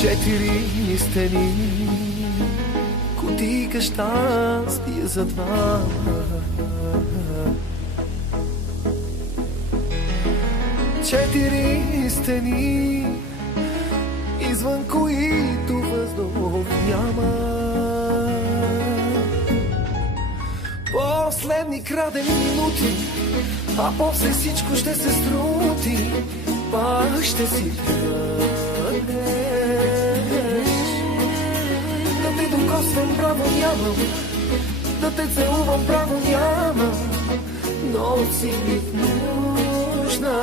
Четири стени, кутийка щастие за два. Четири стени, извън които въздух няма. Последни крадени минути, а после всичко ще се срути. Пак ще си тръгнеш. Да те докосвам право нямам, да те целувам право нямам, но си ми нужна.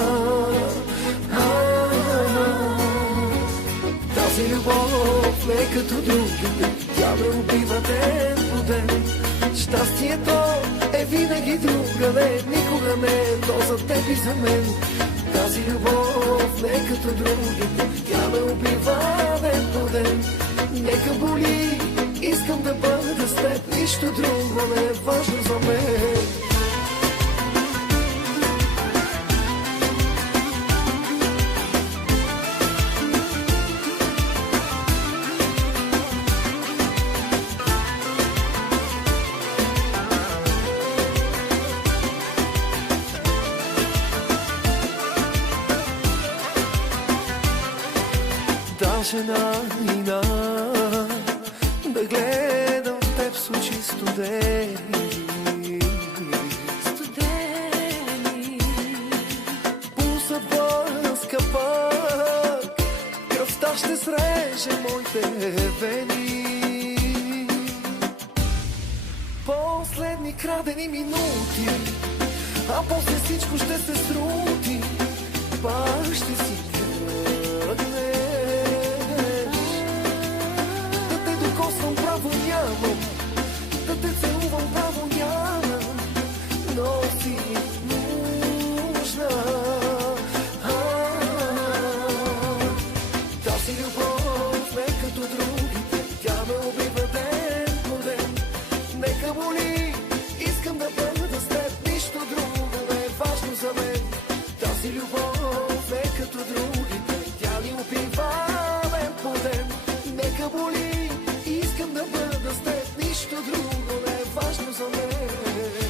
Тази любов не като другите, тя ме убива ден по ден. Щастието е винаги другаде, никога не е то за теб и за мен. Тази любов не като другите, тя ме убива ден по ден. Нека боли, искам да бъда с теб, нищо друго не е важно за мен. Даже на да гледам теб с очи студени. Пулсът блъска пък, кръвта ще среже моите вени. Последни крадени минути, а после всичко ще се срути. Пак ще си тръгнеш. Право нямам, да те целувам право нямам, но си нужна. Тази любов не като другите, тя ме убива ден по ден. Нека боли, искам да бъда с теб, нищо друго не е важно за мен. Тази любов не като другите, тя ни убива ден по ден. Нека боли, искам да бъда с теб, нищо друго не е важно за мен.